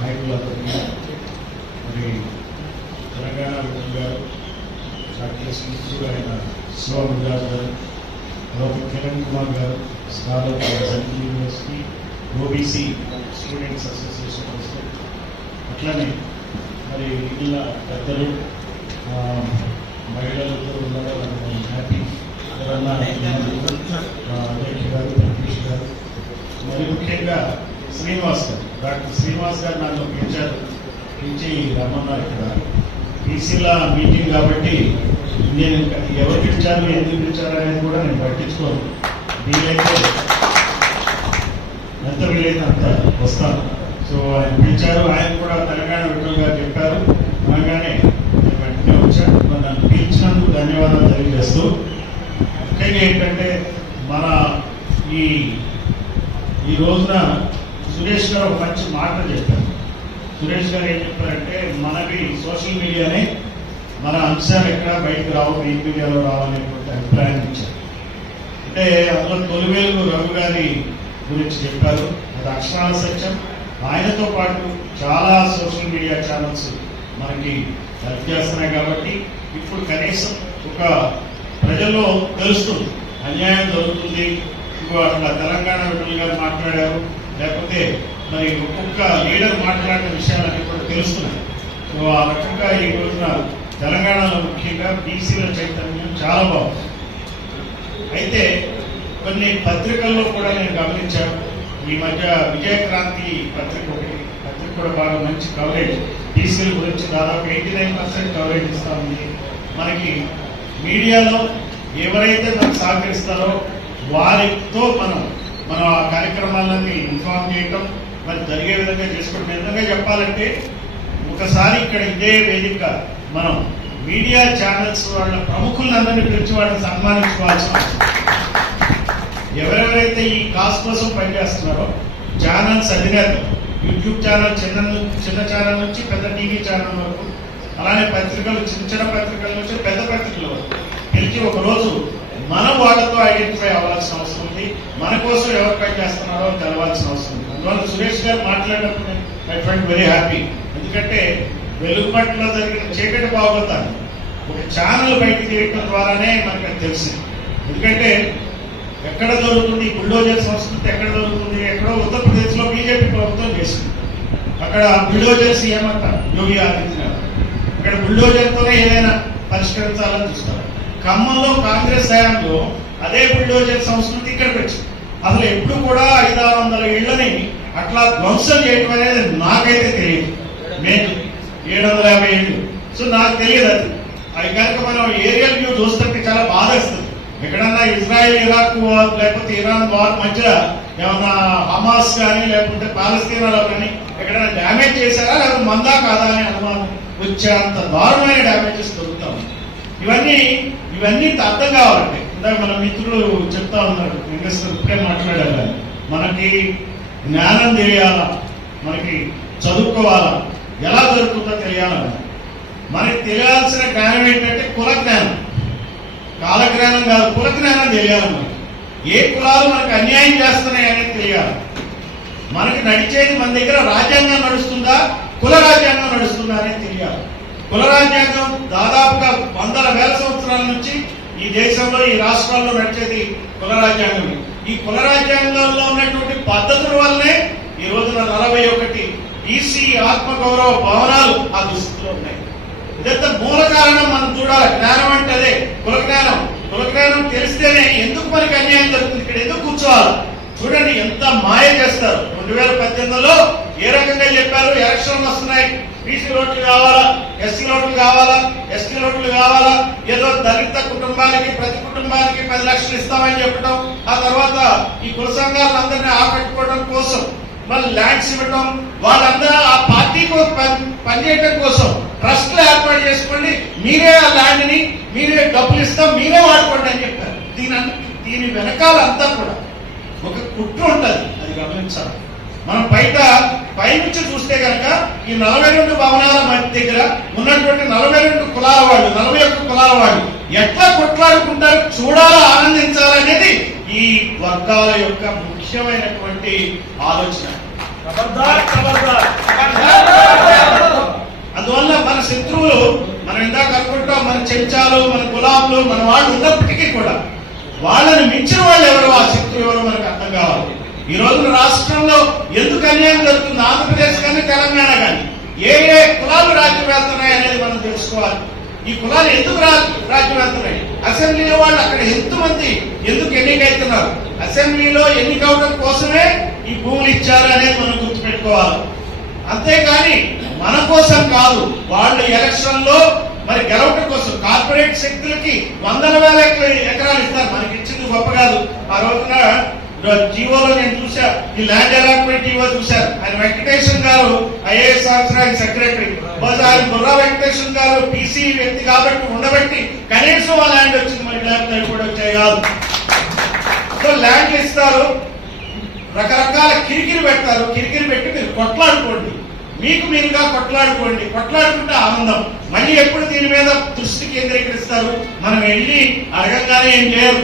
నాయకులందరికీ మరి తెలంగాణ విజయ్ గారు డాక్టర్ శ్రీకృష్ణుడు ఆయన శివమురాజు గారు తర్వాత కిరణ్ కుమార్ గారు scholar central university OBC students association president, అట్లనే మరి ఇలా పెద్దలు మహిళలతో ఉండడం హ్యాపీ అధ్యక్ష గారు ప్రతీష్ గారు మరి ముఖ్యంగా శ్రీనివాస్ గారు, డాక్టర్ శ్రీనివాస్ గారు నన్ను పిలిచి రమ్మన్నారు. ఇక్కడ బీసీల మీటింగ్ కాబట్టి నేను ఎవరు పిలిచారు ఎందుకు పిలిచారు అనేది కూడా నేను పట్టించుకోను. వీలైతే ఎంత వీలైతే అంత వస్తాను. సో ఆయన పిలిచారు, ఆయన కూడా తెలంగాణ విజయ్ గారు చెప్పారు అనగానే నేను వెంటనే వచ్చాను. నన్ను పిలిచినందుకు ధన్యవాదాలు తెలియజేస్తూ ముఖ్యంగా ఏంటంటే మన ఈ రోజున సురేష్ గారు ఒక మంచి మాట చెప్పారు. సురేష్ గారు ఏం చెప్పారంటే మనకి సోషల్ మీడియానే మన అంశాలు ఎక్కడ బయటకు రావు, మెయిన్ మీడియాలో రావాలనేటువంటి అభిప్రాయాన్ని ఇచ్చారు. అంటే అందులో తొలివేలు రఘు గారి గురించి చెప్పారు. అది అక్షరాల సత్యం. ఆయనతో పాటు చాలా సోషల్ మీడియా ఛానల్స్ మనకి హెల్ప్ చేస్తున్నాయి కాబట్టి ఇప్పుడు కనీసం ఒక ప్రజల్లో తెలుస్తుంది అన్యాయం జరుగుతుంది. ఇంకో అట్లా తెలంగాణ విడుదల గారు మాట్లాడారు, లేకపోతే మరి ఒక్కొక్క లీడర్ మాట్లాడిన విషయాలన్నీ కూడా తెలుస్తున్నాయి. సో ఆ రకంగా ఈ రోజున తెలంగాణలో ముఖ్యంగా బీసీల చైతన్యం చాలా బాగుంది. అయితే కొన్ని పత్రికల్లో కూడా నేను గమనించాను. ఈ మధ్య విజయక్రాంతి పత్రిక కూడా బాగా మంచి కవరేజ్ బీసీల గురించి దాదాపు 89% కవరేజ్ ఇస్తా ఉంది. మనకి మీడియాలో ఎవరైతే మనకు సహకరిస్తారో వారితో మనం ఆ కార్యక్రమాలన్నీ ఇన్ఫార్మ్ చేయటం మరి జరిగే విధంగా చేసుకోవడం. ఎందుకంగా చెప్పాలంటే ఒకసారి ఇక్కడ ఇదే వేదిక మనం మీడియా ఛానల్స్ వాళ్ళ ప్రముఖులందరినీ పిలిచి వాళ్ళని సన్మానించుకోవాల్సిన ఎవరెవరైతే ఈ కాస్ కోసం పనిచేస్తున్నారో ఛానల్స్ అధినేతలు, యూట్యూబ్ ఛానల్ చిన్న ఛానల్ నుంచి పెద్ద టీవీ ఛానల్ వరకు, అలానే పత్రికలు చిన్న పత్రికల నుంచి పెద్ద పత్రికల వరకు పిలిచి ఒకరోజు మనం వాళ్ళతో ఐడెంటిఫై అవ్వాల్సిన అవసరం ఉంది. మన కోసం ఎవరు పనిచేస్తున్నారో తెలవాల్సిన అవసరం ఉంది. అందువల్ల సురేష్ గారు మాట్లాడినప్పుడు ఐ ఫెల్ట్ వెరీ హ్యాపీ. ఎందుకంటే వెలుగుపట్లో జరిగిన చీకటి బాగోతాను ఒక ఛానల్ బయటకు తీయటం ద్వారానే మనకు అది తెలిసింది. ఎందుకంటే ఎక్కడ జరుగుతుంది బుల్డోజర్ సంస్కృతి, ఎక్కడ జరుగుతుంది, ఎక్కడో ఉత్తరప్రదేశ్లో బీజేపీ ప్రభుత్వం చేసింది. అక్కడ బుల్డోజర్ సీఎం అంటారు యోగి ఆదిత్యనాథ్. ఇక్కడ బుల్డోజర్తోనే ఏదైనా పరిష్కరించాలని చూస్తారు. ఖమ్మంలో కాంగ్రెస్ హయాంలో అదే బుల్డోజర్ సంస్కృతి ఇక్కడికి వచ్చింది. అసలు ఎప్పుడు కూడా 500-600 ఇళ్లని అట్లా ధ్వంసం చేయటం అనేది నాకైతే తెలియదు. నేను 750 ఏళ్ళు, సో నాకు తెలియదు. అది కనుక మనం ఏరియల్ వ్యూ చూస్తుంటే చాలా బాధేస్తుంది. ఎక్కడన్నా ఇజ్రాయెల్ ఇరాక్ వార్ లేకపోతే ఇరాన్ వార్ మధ్య ఏమన్నా హమాస్ కానీ లేకపోతే పాలస్తీనాలో కానీ ఎక్కడైనా డ్యామేజ్ చేశారా లేకపోతే మందా కాదా అనే అనుమానం వచ్చేంత దారుణమైన డ్యామేజెస్ దొరుకుతాం. ఇవన్నీ అర్థం కావాలంటే ఇందాక మన మిత్రులు చెప్తా ఉన్నారు, ఇన్వెస్టర్ ఇప్పుడే మాట్లాడారు. మనకి జ్ఞానం తెలియాలా, మనకి చదువుకోవాలా, ఎలా జరుగుతుందో తెలియాలని. మనకి తెలియాల్సిన జ్ఞానం ఏంటంటే కుల జ్ఞానం, కాలజ్ఞానం కాదు, కుల జ్ఞానం తెలియాలి. మనకి ఏ కులాలు మనకు అన్యాయం చేస్తున్నాయి అనేది తెలియాలి. మనకి నడిచేది మన దగ్గర రాజ్యాంగం నడుస్తుందా, కుల రాజ్యాంగం నడుస్తుందా అనేది తెలియాలి. కుల రాజ్యాంగం దాదాపుగా 100,000 సంవత్సరాల నుంచి ఈ దేశంలో ఈ రాష్ట్రాల్లో నడిచేది కుల రాజ్యాంగం. ఈ కుల రాజ్యాంగంలో ఉన్నటువంటి పద్ధతుల వల్లనే ఈ రోజున 41 బీసీ ఆత్మగౌరవ భవనాలు ఆ దుస్థితిలో ఉన్నాయి. ఇదంతా మూల కారణం మనం చూడాలి. జ్ఞానం అంటే అదే కుల జ్ఞానం. కుల జ్ఞానం తెలిస్తేనే ఎందుకు మనకి అన్యాయం జరుగుతుంది, ఇక్కడ ఎందుకు కూర్చోవాలి. చూడండి ఎంత మాయ చేస్తారు. 2018లో ఏ రకంగా చెప్పారు, ఎలక్షన్లు వస్తున్నాయి, బీసీ ఓట్లు కావాలా, ఎస్సీ ఓట్లు కావాలా, ఎస్టీ ఓట్లు కావాలా, ఏదో దళిత కుటుంబానికి ప్రతి కుటుంబానికి 10 లక్షలు ఇస్తామని చెప్పడం, ఆ తర్వాత ఈ కుల సంఘాలందరినీ ఆకట్టుకోవడం కోసం మళ్ళీ ల్యాండ్స్ ఇవ్వటం, వాళ్ళందరూ ఆ పార్టీకి పనిచేయడం కోసం ట్రస్ట్లు ఏర్పాటు చేసుకోండి, మీరే ఆ ల్యాండ్ ని మీరే డబ్బులు ఇస్తాం, మీరే వాడుకోండి అని చెప్పారు. దీని వెనకాల అంతా కూడా ఒక కుట్ర ఉంటుంది, అది గమనించాలి. మనం పైనుంచి చూస్తే కనుక ఈ 42 భవనాల మధ్య దగ్గర ఉన్నటువంటి 42 కులాల వాళ్ళు, 41 కులాల వాళ్ళు ఎట్లా కొట్లాడుకుంటారు చూడాలా, ఆనందించాలనేది ఈ వర్గాల యొక్క ముఖ్యమైనటువంటి ఆలోచన. వాళ్ళు ఉన్నప్పటికీ కూడా వాళ్ళని మించిన వాళ్ళు ఎవరో, ఆ శక్తులు ఎవరో మనకు అర్థం కావాలి. ఈ రోజున రాష్ట్రంలో ఎందుకు అన్యాయం జరుగుతుంది, ఆంధ్రప్రదేశ్ కానీ తెలంగాణ కానీ ఏ ఏ కులాలు రాజ్యం వెళ్తున్నాయి అనేది మనం తెలుసుకోవాలి. ఈ కులాలు ఎందుకు రాజ్యం వెళ్తున్నాయి, అసెంబ్లీలో వాళ్ళు అక్కడ ఎంతమంది ఎందుకు ఎన్నికవుతున్నారు, అసెంబ్లీలో ఎన్నికవడం కోసమే ఈ భూములు ఇచ్చారు అనేది మనం గుర్తుపెట్టుకోవాలి. అంతేకాని మన కోసం కాదు. వాళ్ళు ఎలక్షన్ లో మరి గెలవటం కోసం కార్పొరేట్ శక్తులకి వందల వేల ఎకరాలు ఇస్తారు. మనకి ఇచ్చింది గొప్ప కాదు. ఆ రోజున జీవోలో నేను చూసా, ఈ ల్యాండ్ అలాట్మెంట్ జీవో చూశారు. ఆయన వెంకటేశ్వర గారు ఐఏఎస్ ఆఫీసర్, ఆయన సెక్రటరీ. ఆయన బుర్రా వెంకటేశ్వర గారు పీసీ వ్యక్తి కాబట్టి ఉండబట్టి కనీసం ఆ ల్యాండ్ వచ్చింది, మరి ల్యాండ్ కూడా వచ్చాయి కాదు. సో ల్యాండ్ ఇస్తారు, రకరకాల కిరికిరి పెడతారు. కిరికిరి పెట్టి మీరు కొట్లాడుకోండి, మీకు మీరుగా కొట్లాడుకోండి. కొట్లాడుకుంటే ఆనందం. మళ్ళీ ఎప్పుడు దీని మీద దృష్టి కేంద్రీకరిస్తారు? మనం వెళ్ళి అడగంగానే ఏం చేయరు.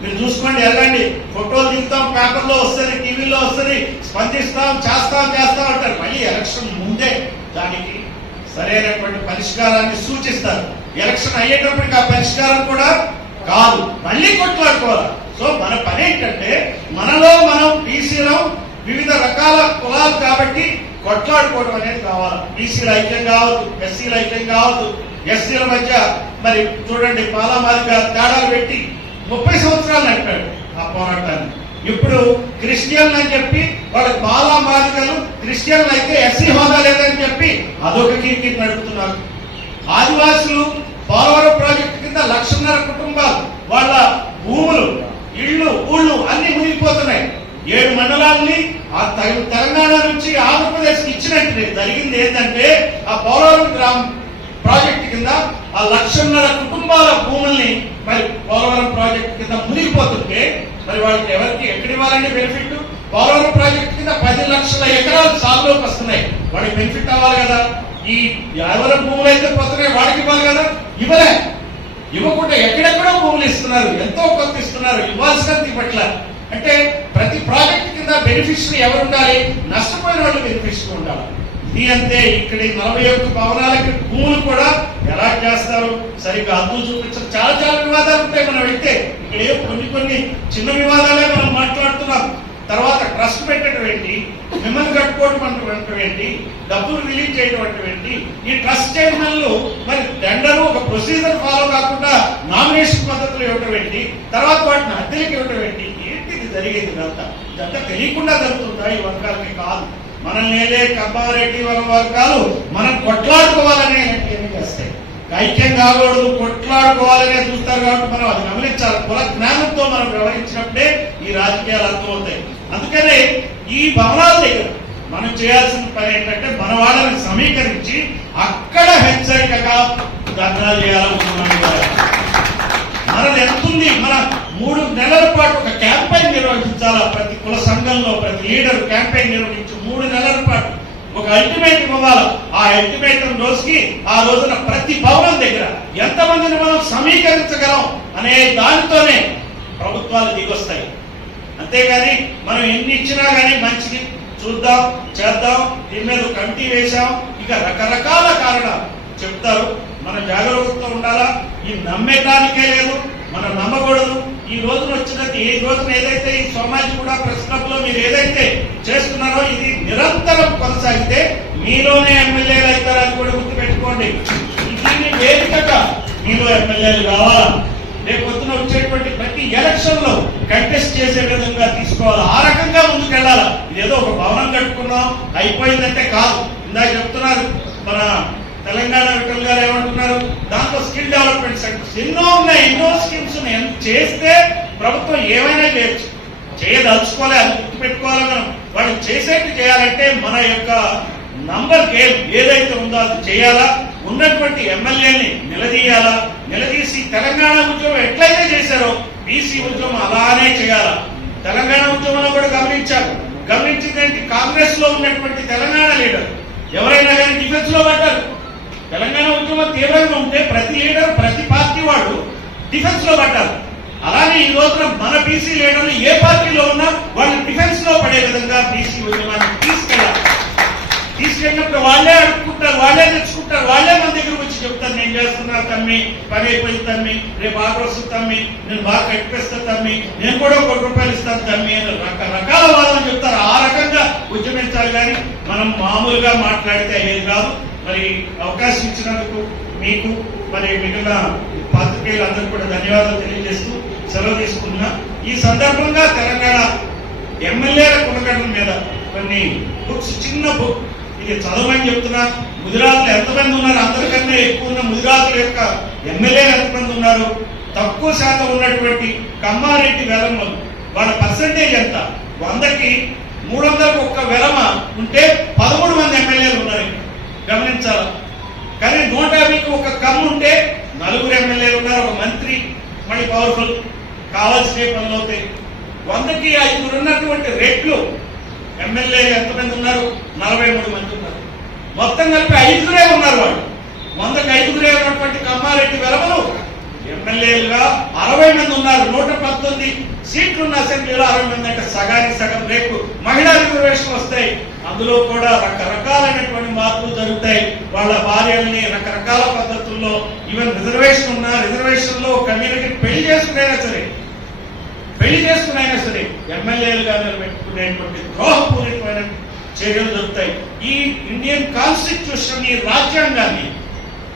మీరు చూసుకోండి, వెళ్ళండి, ఫోటోలు దిగుతాం, పేపర్లో వస్తుంది, టీవీలో వస్తుంది, స్పందిస్తాం, చేస్తాం అంటారు. మళ్ళీ ఎలక్షన్ ముందే దానికి సరైనటువంటి పరిష్కారాన్ని సూచిస్తారు. ఎలక్షన్ అయ్యేటప్పటికి ఆ పరిష్కారం కూడా కాదు, మళ్ళీ కొట్లాడుకోవాలి. సో మన పని ఏంటంటే, మనలో మనం బీసీలో వివిధ రకాల కులాలు కాబట్టి కొట్లాడుకోవడం అనేది కావాలి. బీసీల ఐక్యం కావద్దు, ఎస్సీల ఐక్యం కావద్దు. ఎస్సీల మధ్య మరి చూడండి పాలామాదిగా తేడాలు పెట్టి 30 సంవత్సరాలు నడిపాడు ఆ పోరాటాన్ని. ఇప్పుడు క్రిస్టియన్లు అని చెప్పి వాళ్ళకి బాలామాదిగలు క్రిస్టియన్లు అయితే ఎస్సీ హోదా లేదని చెప్పి అదొక కీర్తి నడుపుతున్నారు. ఆదివాసులు పోలవరం ప్రాజెక్టు కింద 1,50,000 కుటుంబాలు వాళ్ళ భూములు, ఇళ్ళు, ఊళ్ళు అన్ని మునిగిపోతున్నాయి. 7 మండలాల్ని ఆ తెలంగాణ నుంచి ఆంధ్రప్రదేశ్ ఇచ్చినట్టు జరిగింది. ఏంటంటే ఆ పోలవరం గ్రామం ప్రాజెక్టు కింద ఆ 1,50,000 కుటుంబాల భూముల్ని మరి పోలవరం ప్రాజెక్టు కింద మునిగిపోతుంటే మరి వాళ్ళకి ఎవరికి ఎక్కడ ఇవ్వాలండి బెనిఫిట్? పోలవరం ప్రాజెక్టు కింద 10 లక్షల ఎకరాలు సాగులోకి వస్తున్నాయి, వాడికి బెనిఫిట్ అవ్వాలి కదా. ఈ ఎవరి భూములు అయితే పోతున్నాయి వాడికి ఇవ్వాలి కదా, ఇవ్వలే. ఇవ్వకుండా ఎక్కడెక్కడో భూములు ఇస్తున్నారు, ఎంతో కొంత ఇస్తున్నారు, ఇవ్వాల్సినంత ఇవ్వట్ల. అంటే ప్రతి ప్రాజెక్టు కింద బెనిఫిషరీ ఎవరు ఉండాలి? నష్టపోయిన వాళ్ళు బెనిఫిషరీ ఉండాలి. ఇది అంతే. ఇక్కడ 41 భవనాలకి భూములు కూడా ఎలా చేస్తారు, సరిగ్గా అద్దు చూపించరు. చాలా వివాదాలు ఉంటాయి. మనం వెళ్తే ఇక్కడ కొన్ని చిన్న వివాదాలే మనం మాట్లాడుతున్నాం. తర్వాత ట్రస్ట్ పెట్టడం ఏంటి, మిమ్మల్ని కట్టుకోవడం అంటూ ఏంటి, డబ్బులు రిలీజ్ చేయడం అంటూ ఏంటి, ఈ ట్రస్ట్ చైర్మన్లు మరి టెండర్ ఒక ప్రొసీజర్ ఫాలో కాకుండా నామినేషన్ పద్ధతులు ఇవ్వటం ఏంటి, తర్వాత వాటిని అద్దెలకు ఇవ్వటం ఏంటి, ఏంటిది జరిగేది? ఇదంతా తెలియకుండా జరుగుతుందా? ఈ వర్గాలకి కాదు. మనల్ని ఏదే కబ్బారెడ్డి వర్గాలు మనం కొట్లాడుకోవాలనే ఏమి చేస్తాయి, ఐక్యం కాకూడదు, కొట్లాడుకోవాలనే చూస్తారు. కాబట్టి మనం అది గమనించాలి. కుల జ్ఞానంతో మనం వ్యవహరించినప్పుడే ఈ రాజకీయాలు అర్థమవుతాయి. అందుకనే ఈ భవనాల దగ్గర మనం చేయాల్సిన పని ఏంటంటే, మన వాళ్ళని సమీకరించి అక్కడ హెచ్చరికగా ధర్నాలు చేయాలనుకున్నాం. మనది ఎంతుంది? మన 3 నెలల పాటు ఒక క్యాంపెయిన్ నిర్వహించాలా. ప్రతి కుల సంఘంలో ప్రతి లీడర్ క్యాంపెయిన్ నిర్వహించి 3 నెలల పాటు ఒక అల్టిమేట్ ఇవ్వాలి. ఆ అల్టిమేటం రోజుకి ఆ రోజున ప్రతి భవనం దగ్గర ఎంతమందిని మనం సమీకరించగలం అనే దానితోనే ప్రభుత్వాలు దిగొస్తాయి. అంతేగాని మనం ఎన్ని ఇచ్చినా కానీ మంచిది చూద్దాం, చేద్దాం, దీని మీద కమిటీ వేశాం, ఇక రకరకాల కారణాలు చెప్తారు. మనం జాగ్రత్తతో ఉండాలా. ఈ నమ్మేటానికే లేదు, మనం నమ్మకూడదు. ఈ రోజున వచ్చినది, ఈ రోజున ఏదైతే ఈ సమాజ్ కూడా ప్రెస్ క్లబ్ లో మీరు ఏదైతే చేస్తున్నారో ఇది నిరంతరం కొనసాగితే మీలోనే ఎమ్మెల్యేలు అవుతారని కూడా గుర్తుపెట్టుకోండి. దీన్ని వేదికగా మీలో ఎమ్మెల్యేలు కావాలా. రేపు పొద్దున వచ్చేటువంటి ప్రతి ఎలక్షన్ లో కంటెస్ట్ చేసే విధంగా తీసుకోవాలి. ఆ రకంగా ముందుకెళ్ళాలి. ఇదేదో ఒక భవనం కట్టుకున్నాం అయిపోయిందంటే కాదు. ఇందాక చెప్తున్నారు మన తెలంగాణ విఠల్ గారు ఏమంటున్నారు, దాంట్లో స్కిల్ డెవలప్మెంట్ సెంటర్స్ ఎన్నో ఉన్నాయి, ఎన్నో స్కీమ్స్ ఉన్నాయి. చేస్తే ప్రభుత్వం ఏమైనా చేయొచ్చు, చేయదలుచుకోవాలి, అది గుర్తుపెట్టుకోవాలి. మనం వాళ్ళు చేసేట్టు చేయాలంటే మన యొక్క నంబర్ గేమ్ ఏదైతే ఉందో అది చేయాలా. ఉన్నటువంటి ఎమ్మెల్యేని నిలదీయాలా. నిలదీసి తెలంగాణ ఉద్యమం ఎట్లయితే చేశారో బీసీ ఉద్యమం అలానే చేయాలా. తెలంగాణ ఉద్యమంలో కూడా గమనించిందంటే కాంగ్రెస్ లో ఉన్నటువంటి తెలంగాణ లీడర్ ఎవరైనా కానీ డిఫెన్స్ లో పడ్డారు. తెలంగాణ ఉద్యమం తీవ్రంగా ఉంటే ప్రతి లీడర్ ప్రతి పార్టీ వాడు డిఫెన్స్ లో పడ్డారు. అలానే ఈ రోజున మన బీసీ లీడర్లు ఏ పార్టీలో ఉన్నా వాళ్ళు డిఫెన్స్ లో పడే విధంగా బీసీ ఉద్యమాన్ని తీసుకెళ్ళాలి. తీసుకెళ్ళినప్పుడు వాళ్ళే అడుక్కుంటారు, వాళ్ళే తెచ్చుకుంటారు, వాళ్ళే మన దగ్గరకు వచ్చి చెప్తారు, నేను చేస్తున్నా తమ్మి, పని అయిపోయింది తమ్మి, రేపు ఆర్డర్ వస్తుంది తమ్మి, నేను బాగా కట్టిపిస్తాను తమ్మి, నేను కూడా ₹1 ఇస్తాను తమ్మి అని రకరకాల వాదన చెప్తారు. ఆ రకంగా ఉద్యమించాలి కానీ మనం మామూలుగా మాట్లాడితే అయ్యేది కాదు. మరి అవకాశం ఇచ్చినందుకు మీకు మరి మిగిలిన పాత్రికేయులందరూ కూడా ధన్యవాదాలు తెలియజేస్తూ సెలవు తీసుకుంటున్నా. ఈ సందర్భంగా తెలంగాణ ఎమ్మెల్యేల కొనగడల మీద కొన్ని బుక్స్, చిన్న బుక్ ఇది చదవమని చెప్తున్నా. ముదిరాజులు ఎంతమంది ఉన్నారు, అందరికన్నా ఎక్కువ ఉన్న ముదిరాజుల యొక్క ఎమ్మెల్యేలు ఎంతమంది ఉన్నారు, తక్కువ శాతం ఉన్నటువంటి కమ్మారెడ్డి వెలమలు వాళ్ళ పర్సంటేజ్ ఎంత, 100కి 301 వెలమ ఉంటే 13 మంది ఎమ్మెల్యేలు ఉన్నారు. గమనించాల. కానీ 150కి ఒక కమ్ము ఉంటే 4 ఎమ్మెల్యేలు ఉన్నారు, ఒక మంత్రి మళ్ళీ పవర్ఫుల్ కావాల్సిన పనులు అవుతాయి. 100కి 5 ఉన్నటువంటి రెట్లు ఎమ్మెల్యేలు ఎంతమంది ఉన్నారు, 43 మంది ఉన్నారు. మొత్తం కలిపి 5 ఉన్నారు. వాళ్ళు 100కి 5 ఉన్నటువంటి కమ్మారెడ్డి వెలమలు ఎమ్మెల్యేలుగా 60 మంది ఉన్నారు. 119 సీట్లు ఉన్న అసెంబ్లీలో 60 మంది అంటే సగానికి సగం. రేపు మహిళా రిజర్వేషన్ వస్తాయి, అందులో కూడా రకరకాలైనటువంటి మార్పులు జరుగుతాయి. వాళ్ళ భార్యల్ని రకరకాల పద్ధతుల్లో, ఈవెన్ రిజర్వేషన్ ఉన్న రిజర్వేషన్ లో కమ్యూనిటీ పెళ్లి చేసుకునైనా సరే ఎమ్మెల్యేలుగా నిలబెట్టుకునేటువంటి ద్రోహపూరితమైన చర్యలు జరుగుతాయి. ఈ ఇండియన్ కాన్స్టిట్యూషన్, ఈ రాజ్యాంగాన్ని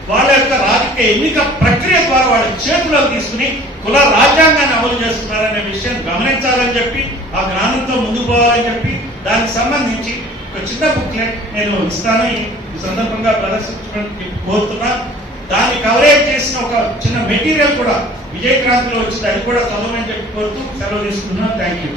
వాళ్ళ యొక్క రాజకీయ ఎన్నిక ప్రక్రియ ద్వారా వాళ్ళ చేతుల్లోకి తీసుకుని కుల రాజ్యాంగాన్ని అమలు చేస్తున్నారనే విషయం గమనించాలని చెప్పి, ఆ జ్ఞానంతో ముందుకు పోవాలని చెప్పి, దానికి సంబంధించి ఒక చిన్న బుక్లెట్ నేను ఇస్తాను. ఈ సందర్భంగా ప్రదర్శించడానికి కోరుతున్నా. దాన్ని కవరేజ్ చేసిన ఒక చిన్న మెటీరియల్ కూడా విజయక్రాంతిలో వచ్చింది, అది కూడా చదవమని చెప్పి కోరుతూ సెలవు తీసుకున్నాను. Thank you.